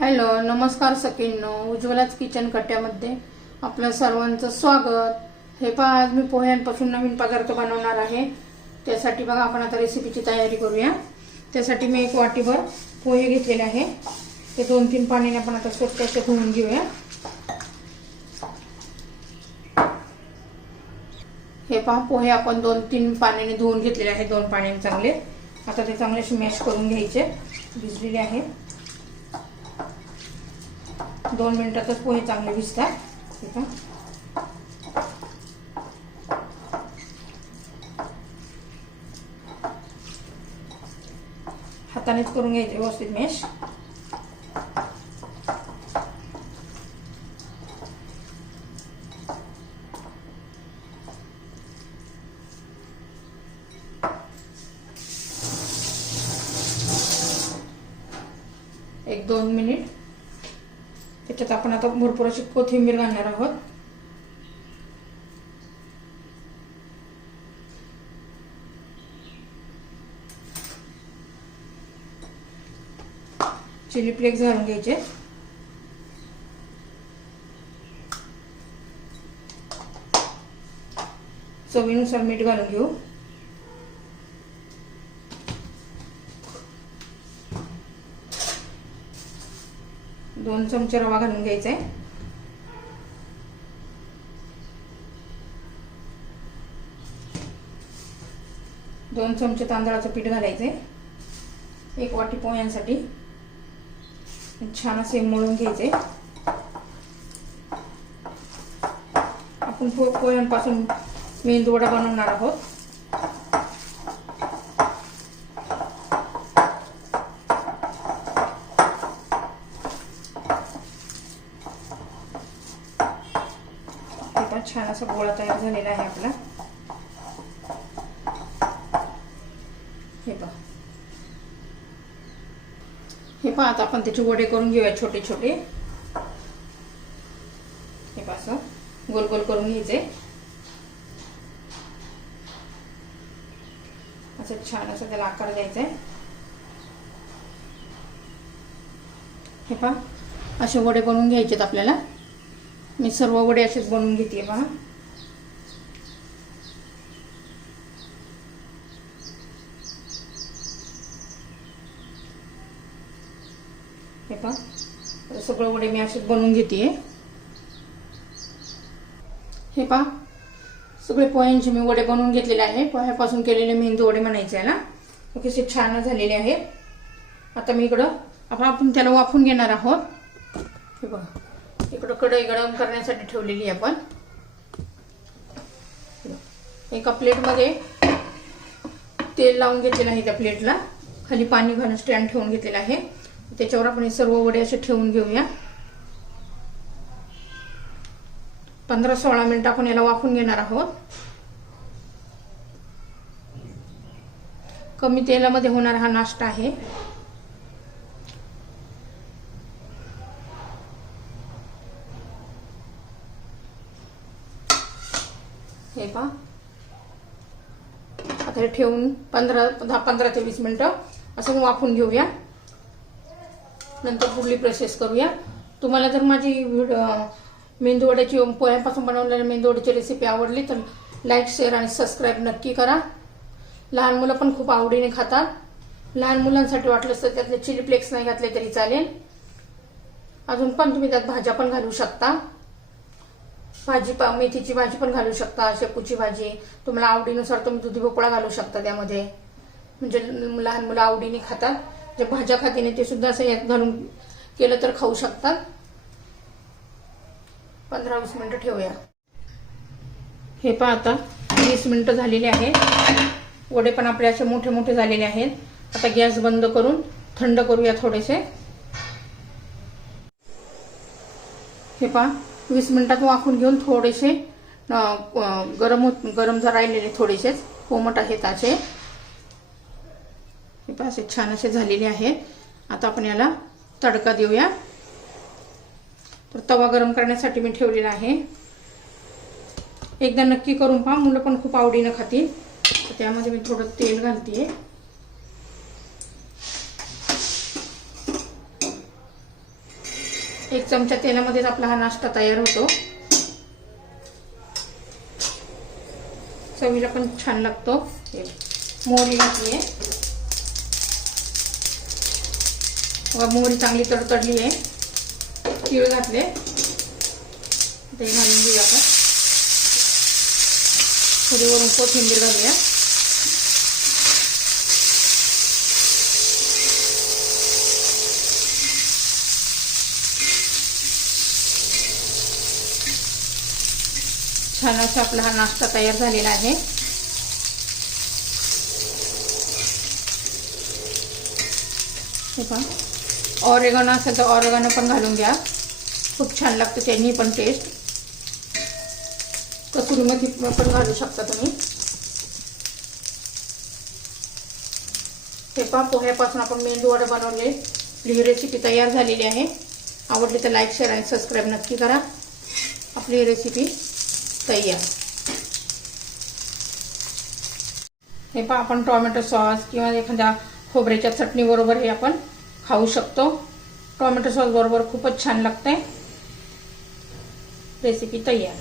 Hello नमस्कार सकिनो उज्ज्वलाच kitchen कट्ट्यामध्ये आपलं सर्वांचं स्वागत. हे पहा आज मी पोह्यांपासून नवीन पदार्थ बनवणार आहे. त्यासाठी बघा आपण आता रेसिपीची तयारी करूया. त्यासाठी मी एक वाटीभर पोहे घेतलेले आहे. ते दोन तीन पाण्याने आपण आता स्वच्छ असे धुवून घेऊया. हे पहा पोहे आपण दोन तीन पाण्याने धुवून घेतलेले आहे दोन पाण्याने चांगले. आता ते चांगले स्मॅश करून घ्यायचे भिजलेले आहे दोन मिनिटातच पोहे चांगले भिजतात ठीक आहे. हातानेच करून घ्यायचे व्यवस्थित मेश. एक दोन मिनिट. त्याच्यात आपण आता भरपूर अशी कोथिंबीर घालणार आहोत. चिली फ्लेक्स घालून घ्यायचे. चवीनुसार मीठ घालून घेऊ. दोन चमचे रवा घालून घ्यायचा आहे दोन चमचे तांदळाचं पीठ घालायचे एक वाटी पोह्यांसाठी. छान असे मळून घ्यायचे आपण पो पोह्यांपासून मेंदूवडा बनवणार आहोत हे पण छान असा गोळा तयार झालेला आहे आपला. हे पहा. हे पहा आता आपण त्याचे वडे करून घेऊया छोटे छोटे. हे पहा असं. गोल गोल करून घ्यायचे. असं छान असं त्याला आकार द्यायचा आहे हे पहा. असे वडे बनवून घ्यायचेत आपल्याला. मी सर्व वडे असेच बनवून घेते पहा हे पहा. सगळं वडे मी असेच बनवून घेते. हे पहा. सगळे पोह्यांचे मी वडे बनवून घेतलेले आहे. पोह्यापासून केलेले मेंदू वडे म्हणायचे याला. कसे छान झालेले आहेत. आता मी इकडं आपण आपण त्याला वाफून घेणार आहोत. हे बघा इकडं कढई गरम करण्यासाठी ठेवलेली आहे आपण. एका प्लेटमध्ये तेल लावून घेतलेलं आहे त्या प्लेटला. खाली पाणी घालून स्टँड ठेवून घेतलेलं आहे. त्याच्यावर आपण हे सर्व वडे असे ठेवून घेऊया. पंधरा सोळा मिनिट आपण याला वाफून घेणार आहोत. कमी तेलामध्ये होणारा हा नाश्ता आहे. हे पहा. आता हे ठेवून पंधरा दहा पंधरा ते वीस मिनटं असं वाफून घेऊया. नंतर पुढली प्रोसेस करूया. तुम्हाला जर माझी व्हिडिओ मेंदूवड्याची पोह्यापासून बनवलेल्या मेंदूवड्याची रेसिपी आवडली तर लाईक शेअर आणि सबस्क्राईब नक्की करा. लहान मुलं पण खूप आवडीने खातात. लहान मुलांसाठी वाटलं तर त्यातले चिली फ्लेक्स नाही घातले तरी चालेल. अजून पण तुम्ही त्यात भाज्या पण घालू शकता. भाजी मेथीची भाजी पण घालू शकता शेपूची भाजी. तुम्हाला आवडीनुसार तुम्ही दुधी भोपळा घालू शकता त्यामध्ये. म्हणजे लहान मुलं आवडीने खातात. जे भाज्या खातीने ते सुद्धा असं यात घालून केलं तर खाऊ शकतात. पंधरा वीस मिनिटं ठेवूया. हे पहा आता वीस मिनिटं झालेली आहेत. वडे पण आपले असे मोठे मोठे झालेले आहेत. आता गॅस बंद करून थंड करूया थोडेसे. हे पहा वीस मिनिटात वाकून घेऊन थोडेसे गरम होत गरम जर राहिलेले थोडेसेच कोमट आहेत असे. हे असे छान असे झालेले आहेत. आता आपण याला तडका देऊया. तर तवा गरम करण्यासाठी मी ठेवलेला आहे. एकदा नक्की करून पहा मुलं पण खूप आवडीनं खातील. त्यामध्ये मी थोडं तेल घालते एक चमचा तेलामध्येच आपला हा नाश्ता तयार होतो. चवीला पण छान लागतो. मोहरी घातली आहे मोहरी चांगली तडतडली आहे. तीळ घातले. ते घालून घेऊया आपण. थोडी वरून कोथिंबीर घालूया. छान असा आपला हा नाश्ता तयार झालेला आहे. हे पहा. ऑरेगनो असेल तर ऑरेगनो पण घालून घ्या. खूप छान लागतं त्यांनी पण टेस्ट कसुरी पण घालू शकता तुम्ही. हे पहा पोह्यापासून आपण मेंदू वडे बनवले. ही रेसिपी तयार झालेली आहे. आवडली तर लाईक शेअर आणि सबस्क्राईब नक्की करा. आपली ही रेसिपी तयार हे पहा आपण टोमॅटो सॉस किंवा एखाद्या खोबऱ्याच्या चटणी बरोबर हे आपण खाऊ शकतो. टोमॅटो सॉस बरोबर खूपच छान लागते रेसिपी तयार.